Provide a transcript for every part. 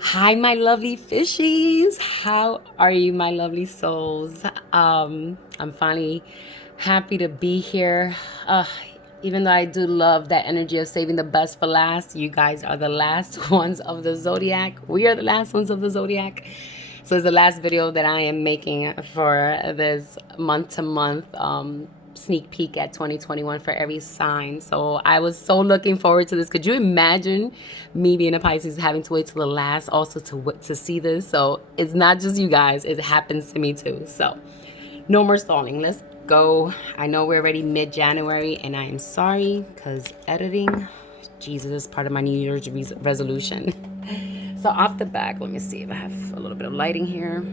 Hi, my lovely fishies. How are you, my lovely souls? I'm finally happy to be here. Uh, Even though I do love that energy of saving the best for last, you guys are the last ones of the zodiac. We are the last ones of the zodiac. So it's the last video that I am making for this month-to-month sneak peek at 2021 for every sign. So I was so looking forward to this. Could you imagine me being a Pisces having to wait till the last also to see this? So it's not just you guys, it happens to me too. So no more stalling, let's go. I know we're already mid-January and I am sorry because editing, Jesus, is part of my New Year's resolution. So off the back, let me see if I have a little bit of lighting here.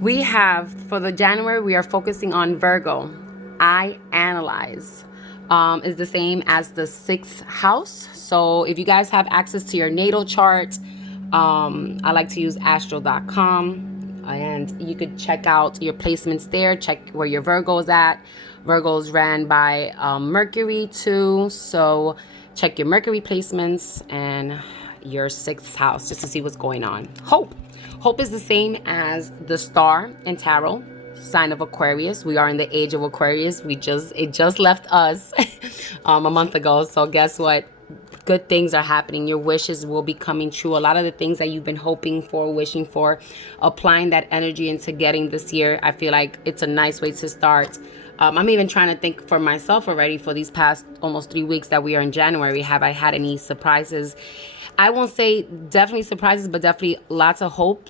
We have, for the January, we are focusing on Virgo. I analyze is the same as the 6th house. So if you guys have access to your natal chart, I like to use AstroGTarot, and you could check out your placements there. Check where your Virgo is at. Virgo is ran by Mercury too. So check your Mercury placements and your 6th house just to see what's going on. Hope is the same as the star in tarot, sign of Aquarius. We are in the age of Aquarius. It just left us a month ago. So guess what? Good things are happening. Your wishes will be coming true. A lot of the things that you've been hoping for, wishing for, applying that energy into getting this year, I feel like it's a nice way to start. I'm even trying to think for myself already for these past almost 3 weeks that we are in January. Have I had any surprises? I won't say definitely surprises, but definitely lots of hope.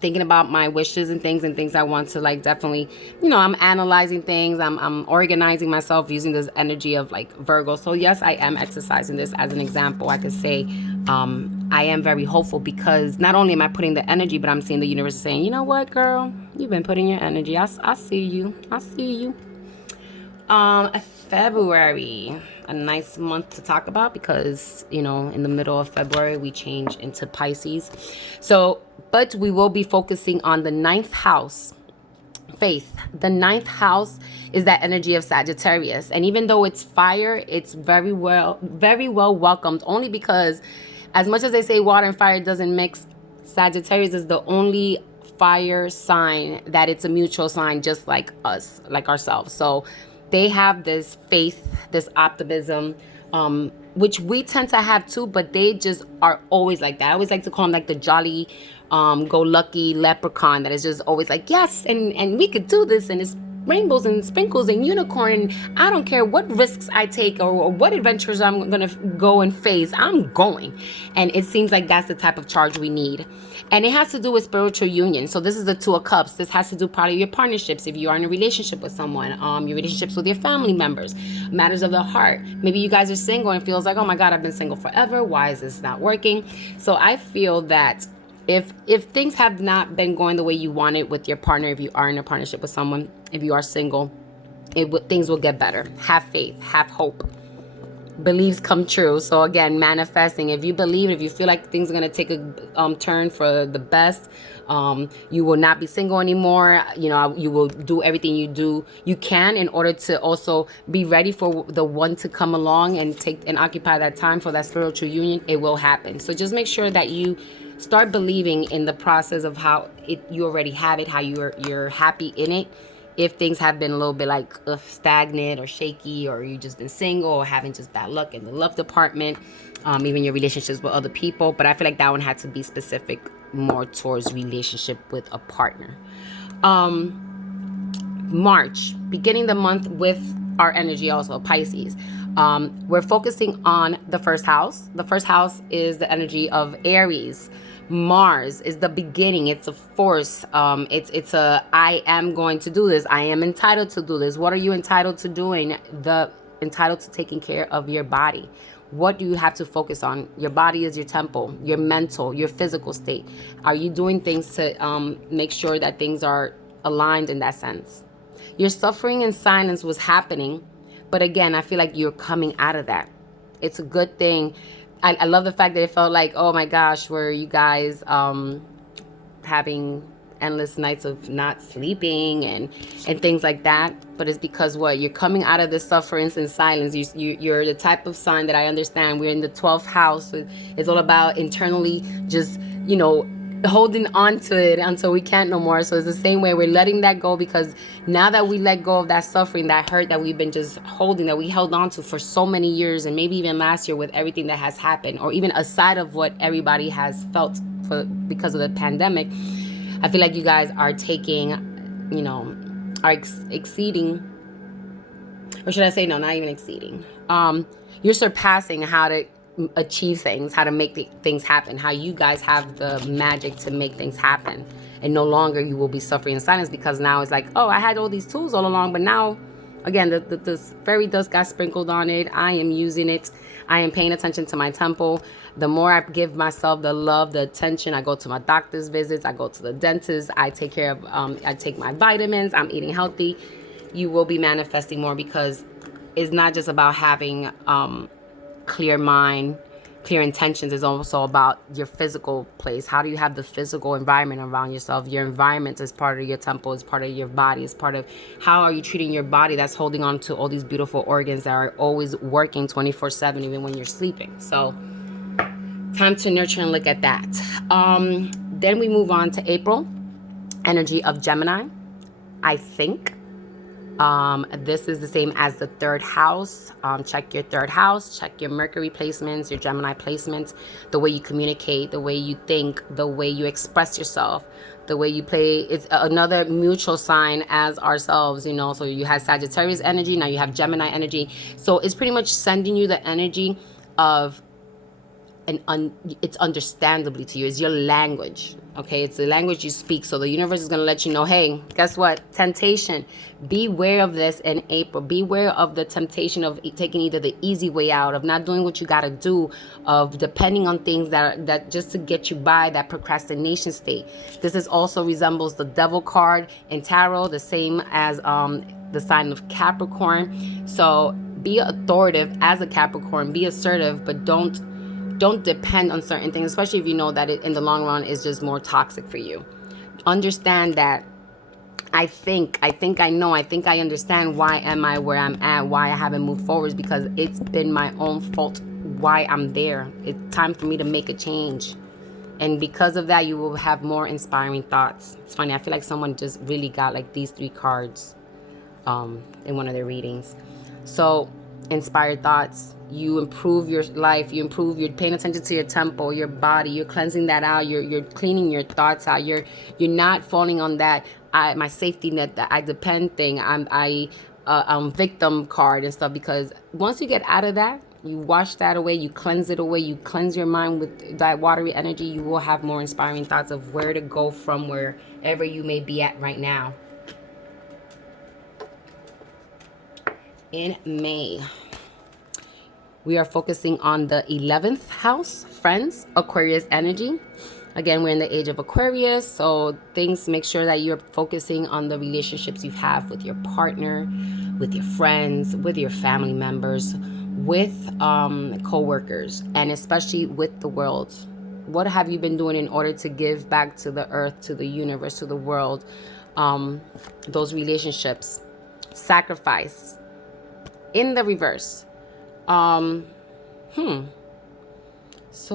Thinking about my wishes and things I want to, like, definitely, I'm analyzing things. I'm organizing myself using this energy of like Virgo. So yes, I am exercising this as an example. I could say I am very hopeful because not only am I putting the energy, but I'm seeing the universe saying, you know what, girl, you've been putting your energy. I see you. I see you. February, a nice month to talk about because, in the middle of February, we change into Pisces. So, but we will be focusing on the 9th house, faith. The 9th house is that energy of Sagittarius. And even though it's fire, it's very well welcomed, only because as much as they say water and fire doesn't mix, Sagittarius is the only fire sign that it's a mutual sign, just like us, like ourselves. So they have this faith, this optimism, which we tend to have too, but they just are always like that. I always like to call them like the jolly, go lucky leprechaun that is just always like, yes, and we could do this, and it's rainbows and sprinkles and unicorn. I don't care what risks I take or what adventures I'm gonna go and face, I'm going. And it seems like that's the type of charge we need. And it has to do with spiritual union. So this is the 2 of Cups. This has to do probably your partnerships. If you are in a relationship with someone, your relationships with your family members, matters of the heart. Maybe you guys are single and feels like, oh my God, I've been single forever. Why is this not working? So I feel that if things have not been going the way you want it with your partner, if you are in a partnership with someone, if you are single, things will get better. Have faith, have hope. Beliefs come true. So again, manifesting. If you believe, if you feel like things are going to take a turn for the best, you will not be single anymore. You will do everything you can in order to also be ready for the one to come along and take and occupy that time for that spiritual union. It will happen. So just make sure that you start believing in the process of how you already have it, how you're happy in it. If things have been a little bit like stagnant or shaky, or you just been single or having just bad luck in the love department, even your relationships with other people. But I feel like that one had to be specific more towards relationship with a partner. March, beginning the month with our energy also, Pisces. We're focusing on the 1st house. The 1st house is the energy of Aries. Mars is the beginning. It's a force. It's a I am going to do this. I am entitled to do this. What are you entitled to doing? Entitled to taking care of your body. What do you have to focus on? Your body is your temple, your mental, your physical state. Are you doing things to make sure that things are aligned in that sense? Your suffering in silence was happening, but again, I feel like you're coming out of that. It's a good thing. I love the fact that it felt like, oh my gosh, were you guys having endless nights of not sleeping and things like that. But it's because what? You're coming out of the sufferance in silence. You're the type of sign that I understand. We're in the 12th house. So it's all about internally just, holding on to it until we can't no more. So it's the same way. We're letting that go, because now that we let go of that suffering, that hurt that we've been just holding, that we held on to for so many years, and maybe even last year with everything that has happened, or even aside of what everybody has felt because of the pandemic, I feel like you guys are taking, are exceeding, or should I say, no, not even exceeding. You're surpassing how to achieve things, how to make things happen, how you guys have the magic to make things happen. And no longer you will be suffering in silence, because now it's like, oh, I had all these tools all along, but now, again, the fairy dust got sprinkled on it. I am using it. I am paying attention to my temple. The more I give myself the love, the attention, I go to my doctor's visits, I go to the dentist, I take care of, I take my vitamins, I'm eating healthy. You will be manifesting more, because it's not just about having clear mind, clear intentions. Is also about your physical place. How do you have the physical environment around yourself? Your environment is part of your temple, is part of your body, is part of how are you treating your body that's holding on to all these beautiful organs that are always working 24/7, even when you're sleeping. So time to nurture and look at that. Then we move on to April, energy of Gemini. I think this is the same as the third house. Check your third house, check your Mercury placements, your Gemini placements, the way you communicate, the way you think, the way you express yourself, the way you play. It's another mutual sign as ourselves, so you have Sagittarius energy, now you have Gemini energy. So it's pretty much sending you the energy of it's understandably to you. It's your language, okay? It's the language you speak. So the universe is going to let you know, hey, guess what? Temptation. Beware of this in April. Beware of the temptation of taking either the easy way out, of not doing what you got to do, of depending on things that just to get you by, that procrastination state. This is also resembles the Devil card in tarot, the same as the sign of Capricorn. So be authoritative as a Capricorn. Be assertive, but don't depend on certain things, especially if you know that it in the long run is just more toxic for you. Understand that I think I know, I think I understand why am I where I'm at, why I haven't moved forward, because it's been my own fault why I'm there. It's time for me to make a change. And because of that, you will have more inspiring thoughts. It's funny, I feel like someone just really got like these 3 cards in one of their readings. So inspired thoughts, you improve your life, you're paying attention to your temple, your body, you're cleansing that out, you're cleaning your thoughts out, you're not falling on that my safety net, that I depend thing, I'm victim card and stuff. Because once you get out of that, you wash that away, you cleanse it away, you cleanse your mind with that watery energy, you will have more inspiring thoughts of where to go from wherever you may be at right now. In May, we are focusing on the 11th house, friends, Aquarius energy. Again, we're in the age of Aquarius, so make sure that you're focusing on the relationships you have with your partner, with your friends, with your family members, with co-workers, and especially with the world. What have you been doing in order to give back to the earth, to the universe, to the world? Those relationships. Sacrifice. In the reverse. So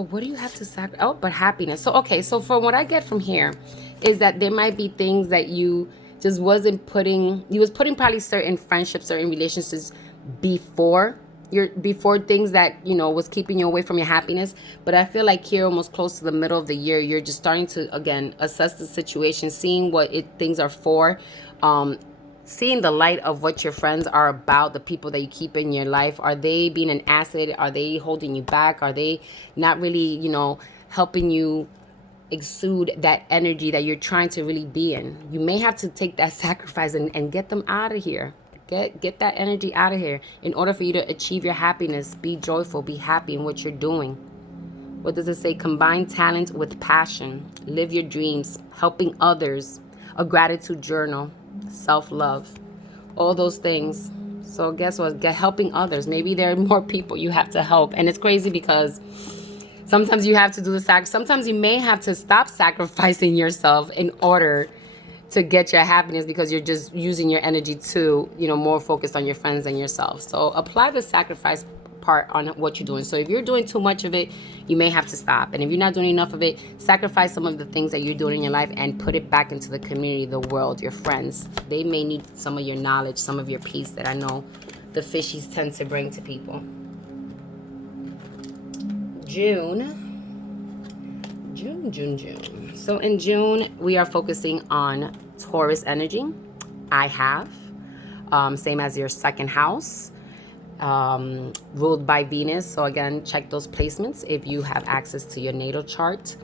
what do you have to sacrifice? Oh, but happiness. So, okay. So from what I get from here is that there might be things that you just wasn't putting, you was putting probably certain friendships, certain relationships before things that, was keeping you away from your happiness. But I feel like here, almost close to the middle of the year, you're just starting to, again, assess the situation, seeing what things are for, seeing the light of what your friends are about, the people that you keep in your life. Are they being an asset? Are they holding you back? Are they not really, helping you exude that energy that you're trying to really be in? You may have to take that sacrifice and get them out of here. Get that energy out of here in order for you to achieve your happiness. Be joyful, be happy in what you're doing. What does it say? Combine talent with passion. Live your dreams, helping others, a gratitude journal, self-love, all those things. So guess what? Helping others. Maybe there are more people you have to help. And it's crazy because sometimes you have to do the sometimes you may have to stop sacrificing yourself in order to get your happiness because you're just using your energy to, more focused on your friends and yourself. So apply the sacrifice part on what you're doing. So if you're doing too much of it, you may have to stop. And if you're not doing enough of it, sacrifice some of the things that you're doing in your life and put it back into the community, the world, your friends. They may need some of your knowledge, some of your peace that I know the fishies tend to bring to people. June. So in June, we are focusing on Taurus energy. I have, same as your second house, ruled by Venus. So again, check those placements if you have access to your natal chart.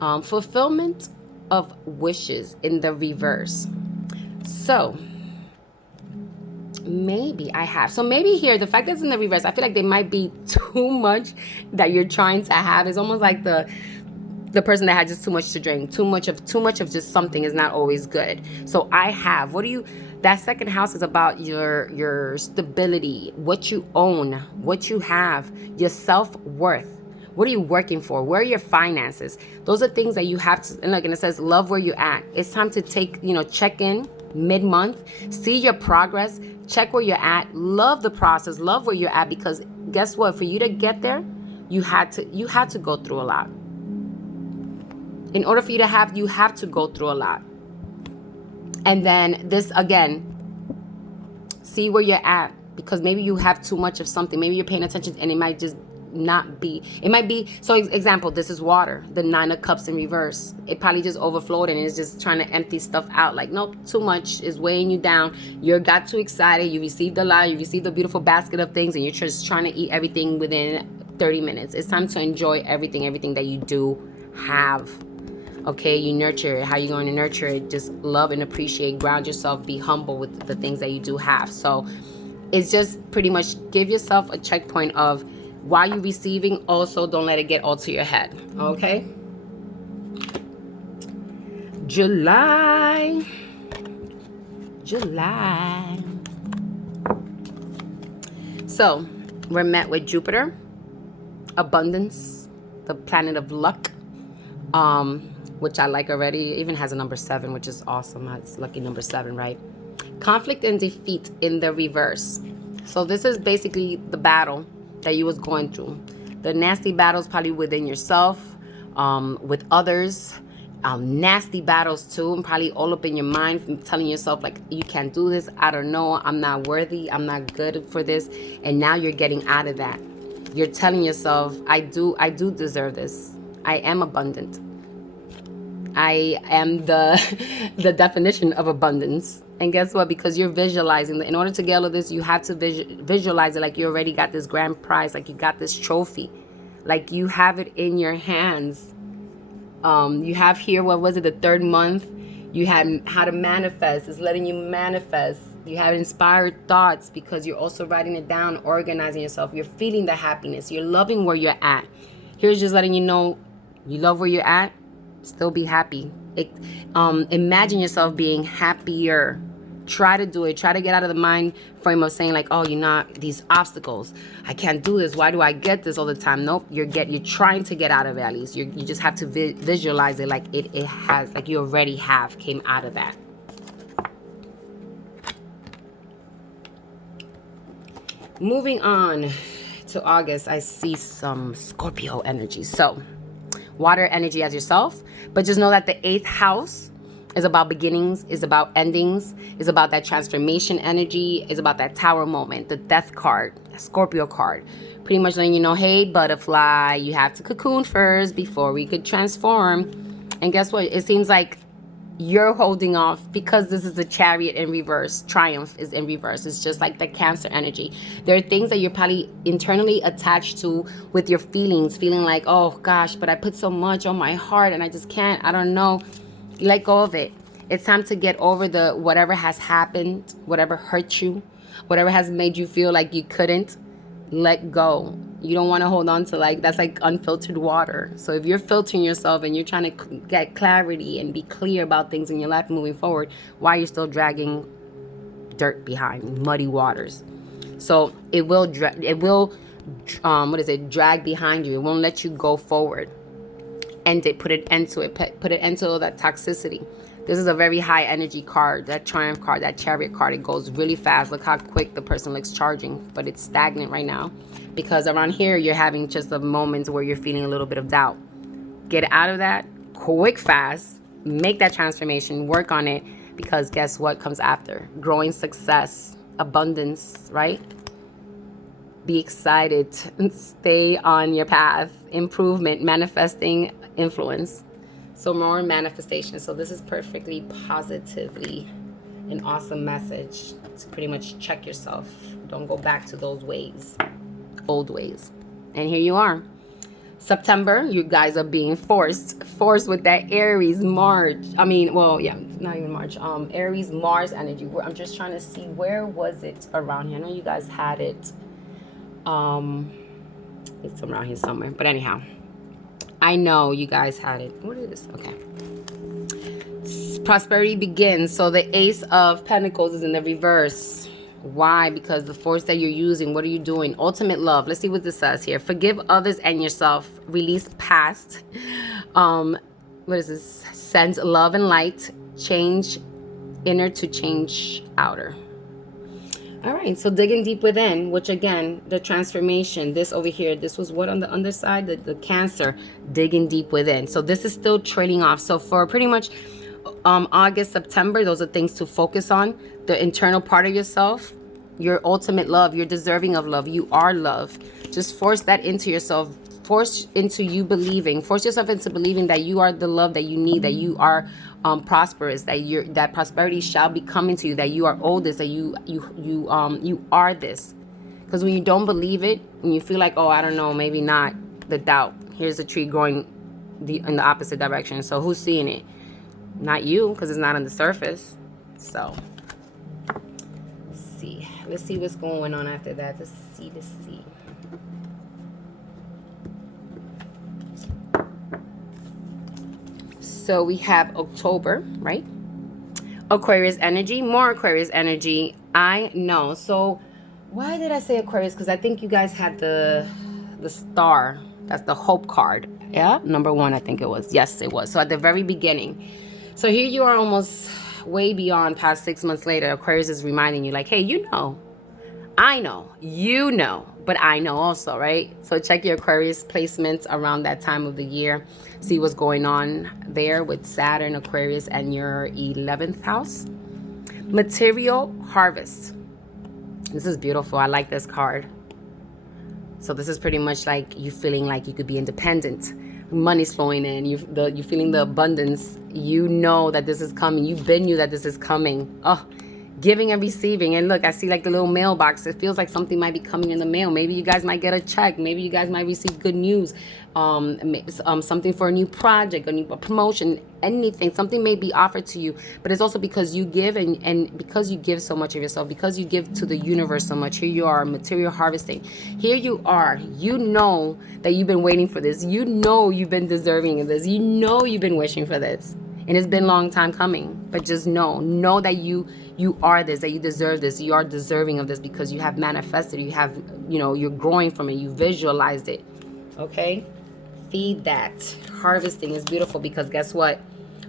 Fulfillment of wishes in the reverse. So maybe I have. So maybe here, the fact that it's in the reverse, I feel like there might be too much that you're trying to have. It's almost like the person that had just too much to drink. Too much of just something is not always good. So I have. That second house is about your stability, what you own, what you have, your self-worth. What are you working for? Where are your finances? Those are things that you have to, and it says love where you're at. It's time to take, check in mid-month, see your progress, check where you're at, love the process, love where you're at, because guess what? For you to get there, you had to go through a lot. In order for you to have, you have to go through a lot. And then this, again, see where you're at, because maybe you have too much of something. Maybe you're paying attention and it might just not be. It might be, so example, this is water, the 9 of Cups in reverse. It probably just overflowed and it's just trying to empty stuff out. Like, nope, too much is weighing you down. You got too excited. You received a lot. You received a beautiful basket of things and you're just trying to eat everything within 30 minutes. It's time to enjoy everything that you do have. Okay, you nurture it. How you going to nurture it? Just love and appreciate, ground yourself, be humble with the things that you do have. So it's just pretty much give yourself a checkpoint of while you're receiving, also don't let it get all to your head. Okay? July. So we're met with Jupiter, abundance, the planet of luck. Which I like already. It even has a number 7, which is awesome. It's lucky number 7, right? Conflict and defeat in the reverse. So this is basically the battle that you was going through. The nasty battles probably within yourself, with others. Nasty battles too, and probably all up in your mind, from telling yourself like, you can't do this. I don't know. I'm not worthy. I'm not good for this. And now you're getting out of that. You're telling yourself, I do deserve this. I am abundant. I am the definition of abundance. And guess what? Because you're visualizing, in order to get all of this, you have to visualize it like you already got this grand prize, like you got this trophy, like you have it in your hands. You have here, what was it, the 3rd month? You had how to manifest. It's letting you manifest. You have inspired thoughts because you're also writing it down, organizing yourself. You're feeling the happiness. You're loving where you're at. Here's just letting you know you love where you're at. Still be happy. Imagine yourself being happier. Try to do it. Try to get out of the mind frame of saying like, oh, you're not, these obstacles, I can't do this. Why do I get this all the time? Nope. You're trying to get out of it at least. You just have to visualize it like it has, like you already have came out of that. Moving on to August, I see some Scorpio energy. So water energy as yourself, but just know that the 8th house is about beginnings, is about endings, is about that transformation energy, is about that Tower moment, the Death card, Scorpio card. Pretty much letting you know, hey, butterfly, you have to cocoon first before we could transform. And guess what? It seems like you're holding off because this is a Chariot in reverse. Triumph is in reverse. It's just like the Cancer energy. There are things that you're probably internally attached to with your feelings, feeling like, oh gosh, but I put so much on my heart and I just can't, I don't know. Let go of it. It's time to get over the whatever has happened, whatever hurt you, whatever has made you feel like you couldn't. Let go. You don't want to hold on to that's like unfiltered water. So if you're filtering yourself and you're trying to get clarity and be clear about things in your life moving forward, why are you still dragging dirt behind, muddy waters? So it will drag behind you. It won't let you go forward. End it, put an end to it, put an end to all that toxicity. This is a very high energy card. That Triumph card, that Chariot card, it goes really fast. Look how quick the person looks charging, but it's stagnant right now because around here you're having just a moments where you're feeling a little bit of doubt. Get out of that quick, fast. Make that transformation. Work on it, because guess what comes after? Growing success, abundance, right? Be excited. Stay on your path. Improvement, manifesting influence. So more manifestation. So this is perfectly positively an awesome message to pretty much check yourself. Don't go back to those ways, old ways. And here you are. September, you guys are being forced with that Aries March. I mean, well, yeah, not even March. Aries Mars energy. I'm just trying to see, where was it around here? I know you guys had it. It's around here somewhere. But anyhow, I know you guys had it. What is this? Okay. Prosperity begins. So the Ace of Pentacles is in the reverse. Why? Because the force that you're using, what are you doing? Ultimate love. Let's see what this says here. Forgive others and yourself. Release past. What is this? Send love and light. Change inner to change outer. All right, so digging deep within, which again, the transformation, this over here, this was what on the underside? The Cancer, digging deep within. So this is still trailing off. So for pretty much August, September, those are things to focus on. The internal part of yourself, your ultimate love, you're deserving of love. You are love. Just force that into yourself. Force into you believing. Force yourself into believing that you are the love that you need, that you are prosperous, that prosperity shall be coming to you, that you are all this, that you are this. Because when you don't believe it, when you feel like, oh, I don't know, maybe not, the doubt. Here's a tree growing in the opposite direction. So who's seeing it? Not you, because it's not on the surface. So let's see what's going on after that. Let's see. So we have October, right? Aquarius energy, more Aquarius energy. I know. So why did I say Aquarius? Because I think you guys had the star. That's the hope card. Yeah, number 1, I think it was. Yes, it was. So at the very beginning. So here you are, almost way beyond, past 6 months later. Aquarius is reminding you like, hey, you know, I know, you know, but I know also, right? So check your Aquarius placements around that time of the year. See what's going on there with Saturn, Aquarius, and your 11th house. Material harvest. This is beautiful. I like this card. So this is pretty much like you feeling like you could be independent. Money's flowing in. You feeling the abundance. You know that this is coming. You've been knew that this is coming. Oh, giving and receiving. And look, I see like the little mailbox. It feels like something might be coming in the mail. Maybe you guys might get a check. Maybe you guys might receive good news. Something for a new project, a promotion, anything. Something may be offered to you. But it's also because you give, and because you give so much of yourself, because you give to the universe so much. Here you are, material harvesting. Here you are. You know that you've been waiting for this. You know you've been deserving of this. You know you've been wishing for this. And it's been a long time coming. But just know that you are this, that you deserve this. You are deserving of this because you have manifested. You have, you're growing from it. You visualized it. Okay? Feed that. Harvesting is beautiful because guess what?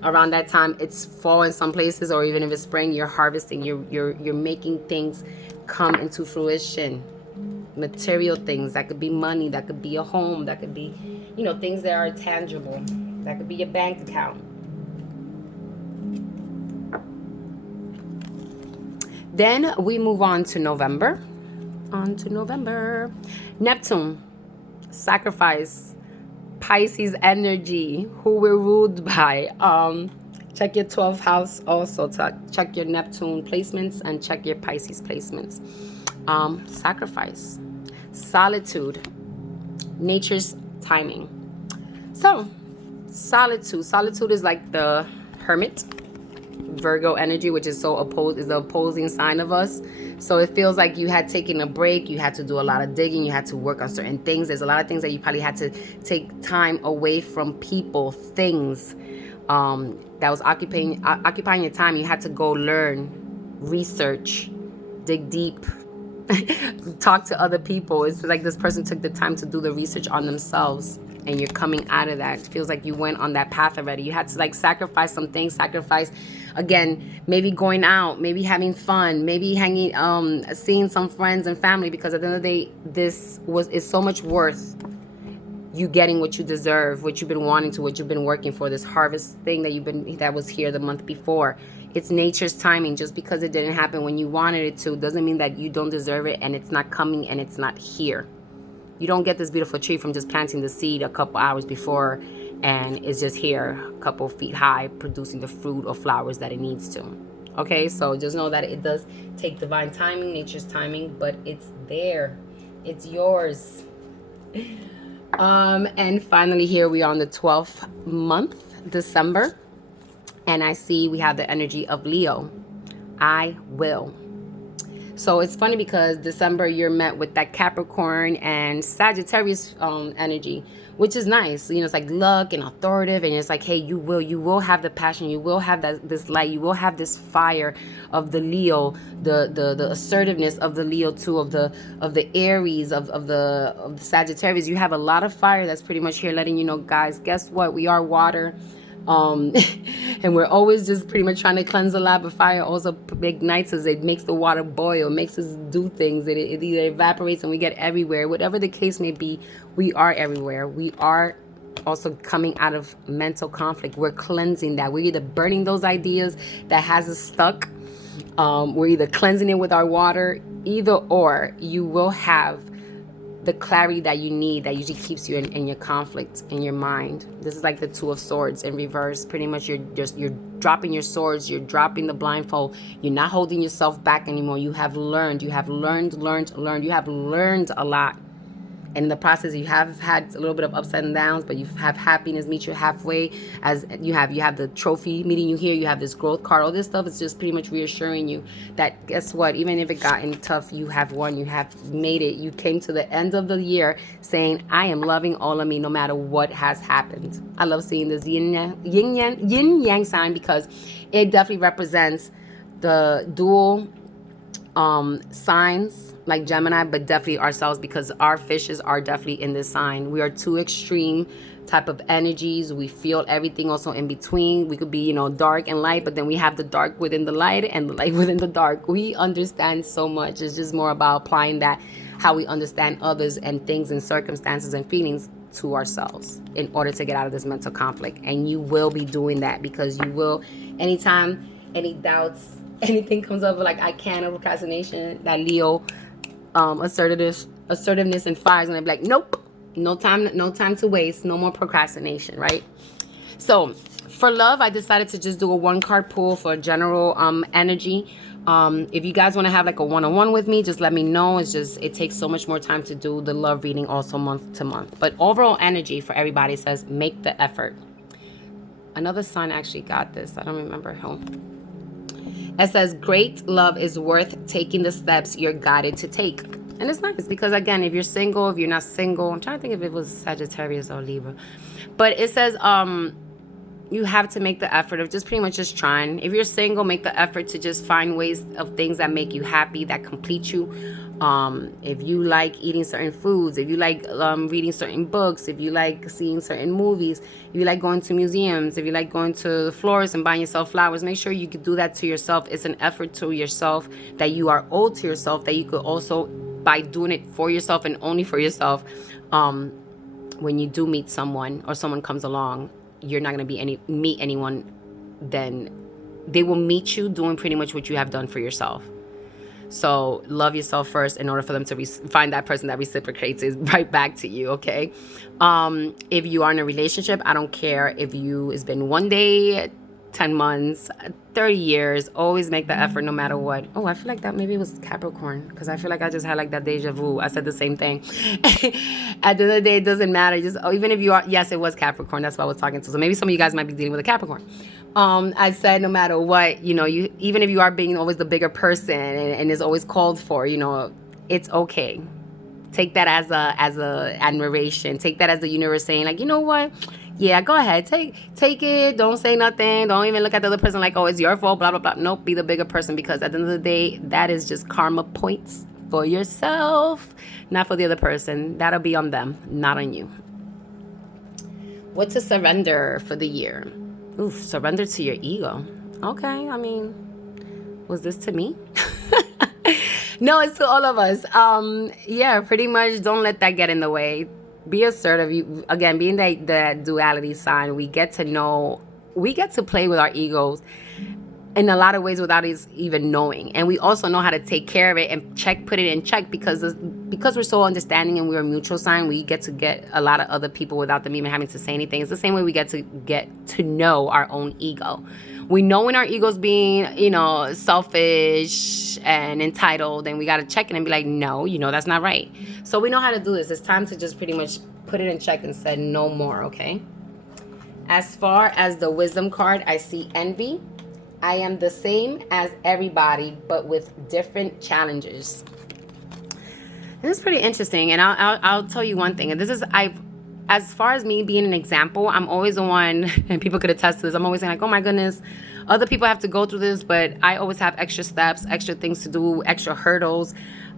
Around that time, it's fall in some places, or even if it's spring, you're harvesting. You're making things come into fruition. Material things. That could be money. That could be a home. That could be, things that are tangible. That could be your bank account. Then we move on to November. Neptune, sacrifice, Pisces energy, who we're ruled by. Check your 12th house also. Check your Neptune placements and check your Pisces placements. Sacrifice, solitude, nature's timing. So, solitude is like the Hermit, Virgo energy, which is the opposing sign of us. So it feels like you had taken a break. You had to do a lot of digging. You had to work on certain things. There's a lot of things that you probably had to take time away from, people, things that was occupying your time. You had to go learn, research, dig deep, talk to other people. It's like this person took the time to do the research on themselves. and you're coming out of that. It feels like you went on that path already. You had to like sacrifice some things, sacrifice again, maybe going out, maybe having fun, maybe hanging, seeing some friends and family, because at the end of the day, this is so much worth you getting what you deserve, what you've been wanting to, what you've been working for, this harvest thing that was here the month before. It's nature's timing. Just because it didn't happen when you wanted it to doesn't mean that you don't deserve it, and it's not coming and it's not here. You don't get this beautiful tree from just planting the seed a couple hours before and it's just here a couple feet high producing the fruit or flowers that it needs to. Okay, so just know that it does take divine timing, nature's timing, but it's there. It's yours. And finally, here we are on the 12th month, December, and I see we have the energy of Leo. I will. So it's funny because December, you're met with that Capricorn and Sagittarius energy, which is nice. You know, it's like luck and authoritative, and it's like, hey, you will have the passion, you will have this light, you will have this fire of the Leo, the assertiveness of the Leo too, of the Aries, of the Sagittarius. You have a lot of fire that's pretty much here, letting you know, guys, guess what? We are water. And we're always just pretty much trying to cleanse a lot, but fire also ignites us. It makes the water boil, makes us do things. It either evaporates and we get everywhere. Whatever the case may be, we are everywhere. We are also coming out of mental conflict. We're cleansing that. We're either burning those ideas that has us stuck. We're either cleansing it with our water. Either or, you will have the clarity that you need, that usually keeps you in your conflict in your mind. This is like the Two of Swords in reverse. Pretty much you're dropping your swords, you're dropping the blindfold, you're not holding yourself back anymore. You have learned you have learned a lot. And in the process, you have had a little bit of ups and downs, but you have happiness meet you halfway. As you have the trophy meeting you here, you have this growth card. All this stuff is just pretty much reassuring you that, guess what? Even if it gotten tough, you have won. You have made it. You came to the end of the year saying, I am loving all of me no matter what has happened. I love seeing this yin yang sign, because it definitely represents the dual signs like Gemini, but definitely ourselves, because our fishes are definitely in this sign. We are two extreme type of energies. We feel everything also in between. We could be, you know, dark and light, but then we have the dark within the light and the light within the dark. We understand so much. It's just more about applying that, how we understand others and things and circumstances and feelings to ourselves in order to get out of this mental conflict. And you will be doing that, because you will, anytime any doubts, anything comes up like I can, or procrastination, that Leo assertiveness and fire is gonna be like, nope, no time to waste, no more procrastination, right? So for love, I decided to just do a 1-card pull for general energy. If you guys want to have like a one-on-one with me, just let me know. It takes so much more time to do the love reading also month to month. But overall energy for everybody says make the effort. Another sign actually got this. I don't remember who. It says, great love is worth taking the steps you're guided to take. And it's nice because, again, if you're single, if you're not single, I'm trying to think if it was Sagittarius or Libra. But it says you have to make the effort of just pretty much just trying. If you're single, make the effort to just find ways of things that make you happy, that complete you. If you like eating certain foods, if you like reading certain books, if you like seeing certain movies, if you like going to museums, if you like going to the florist and buying yourself flowers, make sure you can do that to yourself. It's an effort to yourself that you are owed to yourself, that you could also, by doing it for yourself and only for yourself, when you do meet someone or someone comes along, you're not going to meet anyone, then they will meet you doing pretty much what you have done for yourself. So love yourself first in order for them to find that person that reciprocates it right back to you, okay? If you are in a relationship, I don't care if it's been 1 day, 10 months, 30 years, always make the effort no matter what. Oh, I feel like that maybe it was Capricorn, because I feel like I just had like that deja vu. I said the same thing. At the end of the day, it doesn't matter. Even if you are, yes, it was Capricorn. That's what I was talking to. So maybe some of you guys might be dealing with a Capricorn. I said no matter what, you know, even if you are being always the bigger person and is always called for, you know, it's okay. Take that as a admiration. Take that as the universe saying, like, you know what? Yeah, go ahead. Take it. Don't say nothing. Don't even look at the other person like, oh, it's your fault, blah, blah, blah. Nope, be the bigger person, because at the end of the day, that is just karma points for yourself, not for the other person. That'll be on them, not on you. What to surrender for the year? Oof, surrender to your ego. Okay, I mean, was this to me? No, it's to all of us. Yeah, pretty much don't let that get in the way. Be assertive. You, again, being that duality sign, we get to play with our egos in a lot of ways without us even knowing. And we also know how to take care of it and put it in check, because we're so understanding and we're a mutual sign, we get a lot of other people without them even having to say anything. It's the same way we get to know our own ego. We know when our ego's being, selfish and entitled, and we got to check it and be like, no, that's not right. So we know how to do this. It's time to just pretty much put it in check and say no more, okay? As far as the wisdom card, I see envy. I am the same as everybody, but with different challenges. This is pretty interesting, and I'll tell you one thing. And this is as far as me being an example, I'm always the one, and people could attest to this. I'm always saying like, oh my goodness, other people have to go through this, but I always have extra steps, extra things to do, extra hurdles.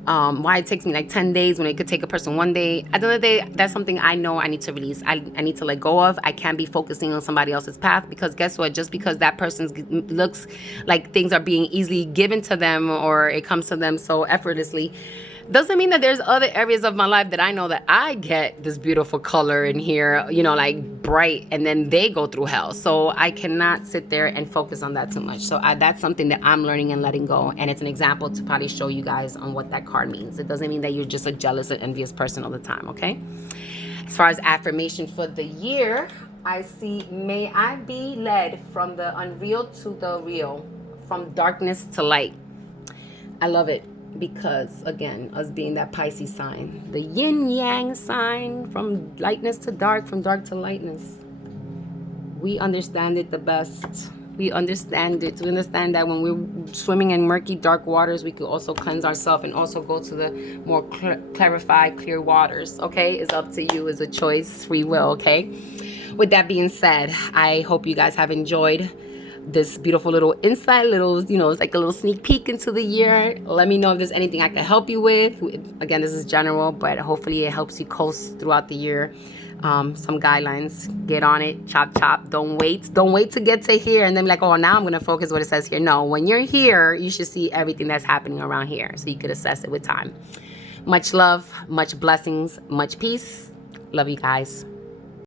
Why it takes me like 10 days when it could take a person 1 day. At the end of the day, that's something I know I need to release. I need to let go of. I can't be focusing on somebody else's path, because guess what? Just because that person looks like things are being easily given to them, or it comes to them so effortlessly, doesn't mean that there's other areas of my life that I know that I get this beautiful color in here, like bright, and then they go through hell. So I cannot sit there and focus on that too much. So that's something that I'm learning and letting go. And it's an example to probably show you guys on what that card means. It doesn't mean that you're just a jealous and envious person all the time, okay? As far as affirmation for the year, I see, may I be led from the unreal to the real, from darkness to light. I love it. Because again, us being that Pisces sign, the yin yang sign, from lightness to dark, from dark to lightness, we understand it the best. We understand it. We understand that when we're swimming in murky, dark waters, we could also cleanse ourselves and also go to the more clarified, clear waters. Okay, it's up to you. It's a choice, free will. Okay. With that being said, I hope you guys have enjoyed this beautiful little insight, it's like a little sneak peek into the year. Let me know if there's anything I can help you with. Again, this is general, but hopefully it helps you coast throughout the year. Some guidelines, get on it, chop. Don't wait to get to here and then be like, oh, now I'm going to focus what it says here. No, when you're here, you should see everything that's happening around here so you could assess it with time. Much love, much blessings, much peace. Love you guys.